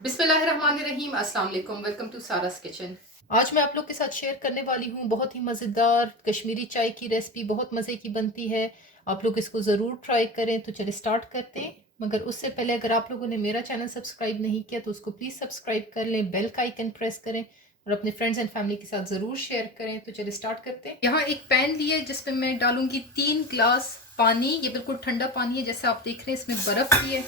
बिस्मिल्लाहिर्रहमानिर्रहीम, अस्सलाम वालेकुम। Welcome to Sara's kitchen. आज मैं आप लोग के साथ शेयर करने वाली हूँ बहुत ही मज़ेदार कश्मीरी चाय की रेसिपी। बहुत मज़े की बनती है, आप लोग इसको ज़रूर ट्राई करें। तो चलिए स्टार्ट करते हैं। मगर उससे पहले अगर आप लोगों ने मेरा चैनल सब्सक्राइब नहीं किया तो उसको प्लीज़ सब्सक्राइब कर लें, बेल का आइकन प्रेस करें और अपने फ्रेंड्स एंड फैमिली के साथ ज़रूर शेयर करें। तो चलिए स्टार्ट करते हैं। यहाँ एक पैन लिए जिसमें मैं डालूंगी 3 ग्लास पानी। ये बिल्कुल ठंडा पानी है, जैसे आप देख रहे हैं इसमें बर्फ़ भी है।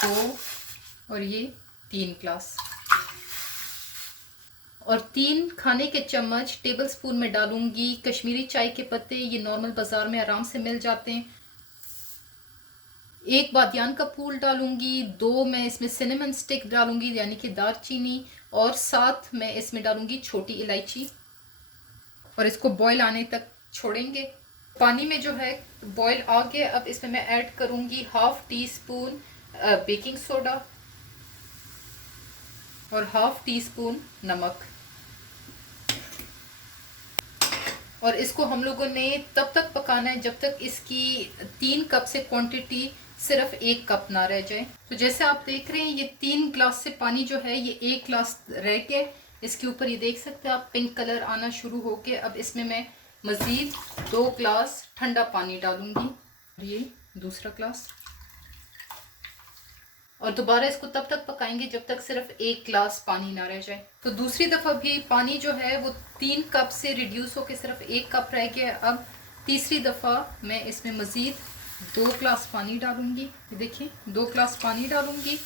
2 और ये 3 ग्लास और 3 खाने के चम्मच टेबल स्पून में डालूंगी कश्मीरी चाय के पत्ते। ये नॉर्मल बाजार में आराम से मिल जाते हैं। 1 बादियान का फूल डालूंगी। 2 मैं इसमें सिनेमन स्टिक डालूंगी यानी कि दारचीनी। और 7 मैं इसमें डालूंगी छोटी इलायची और इसको बॉईल आने तक छोड़ेंगे। पानी में जो है बॉईल आ गया। अब इसमें मैं ऐड करूंगी 1/2 टीस्पून बेकिंग सोडा और 1/2 टीस्पून नमक। और इसको हम लोगों ने तब तक पकाना है जब तक इसकी 3 कप से क्वांटिटी सिर्फ 1 कप ना रह जाए। तो जैसे आप देख रहे हैं ये 3 ग्लास से पानी जो है ये 1 ग्लास रह के इसके ऊपर ये देख सकते हैं आप पिंक कलर आना शुरू हो के। अब इसमें मैं मज़ीद 2 ग्लास ठंडा पानी डालूंगी। ये दूसरा ग्लास और दोबारा इसको तब तक पकाएंगे जब तक सिर्फ 1 ग्लास पानी ना रह जाए। तो दूसरी दफ़ा भी पानी जो है वो 3 कप से रिड्यूस होकर सिर्फ 1 कप रह गया। अब तीसरी दफ़ा मैं इसमें मज़ीद 2 ग्लास पानी डालूंगी। ये देखिए 2 ग्लास पानी डालूंगी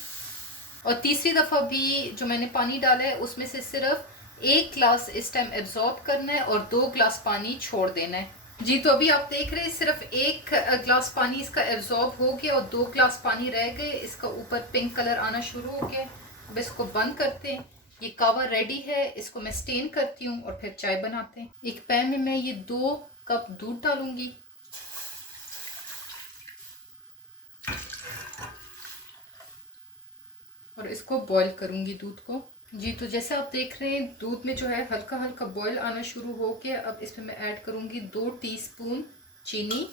और तीसरी दफ़ा भी जो मैंने पानी डाला है उसमें से सिर्फ 1 ग्लास इस टाइम एब्जॉर्ब करना है और 2 ग्लास पानी छोड़ देना है। जी, तो अभी आप देख रहे हैं सिर्फ 1 ग्लास पानी इसका एब्जॉर्ब हो गया और 2 ग्लास पानी रह गए। इसका ऊपर पिंक कलर आना शुरू हो गया। अब इसको बंद करते हैं। ये कावा रेडी है, इसको मैं स्टेन करती हूँ और फिर चाय बनाते हैं। एक पैन में मैं ये 2 कप दूध डालूंगी और इसको बॉईल करूंगी दूध को। जी, तो जैसे आप देख रहे हैं दूध में जो है हल्का हल्का बॉईल आना शुरू हो गया। अब इसमें मैं ऐड करूंगी 2 टीस्पून चीनी।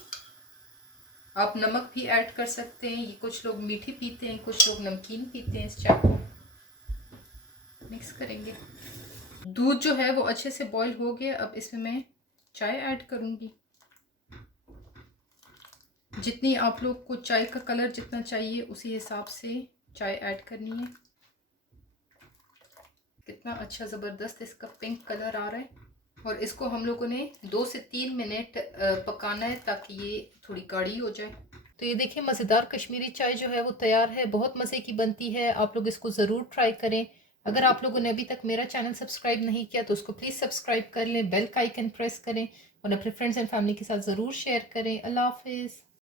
आप नमक भी ऐड कर सकते हैं। ये कुछ लोग मीठी पीते हैं, कुछ लोग नमकीन पीते हैं। इस चाय को मिक्स करेंगे। दूध जो है वो अच्छे से बॉईल हो गया। अब इसमें मैं चाय ऐड करूंगी। जितनी आप लोग को चाय का कलर जितना चाहिए उसी हिसाब से चाय ऐड करनी है। कितना अच्छा ज़बरदस्त इसका पिंक कलर आ रहा है और इसको हम लोगों ने 2 से 3 मिनट पकाना है ताकि ये थोड़ी गाढ़ी हो जाए। तो ये देखिए मज़ेदार कश्मीरी चाय जो है वो तैयार है। बहुत मज़े की बनती है, आप लोग इसको ज़रूर ट्राई करें। अगर आप लोगों ने अभी तक मेरा चैनल सब्सक्राइब नहीं किया तो उसको प्लीज़ सब्सक्राइब कर लें, बेल का आइकन प्रेस करें और अपने फ्रेंड्स एंड फैमिली के साथ ज़रूर शेयर करें। अल्लाह हाफिज़।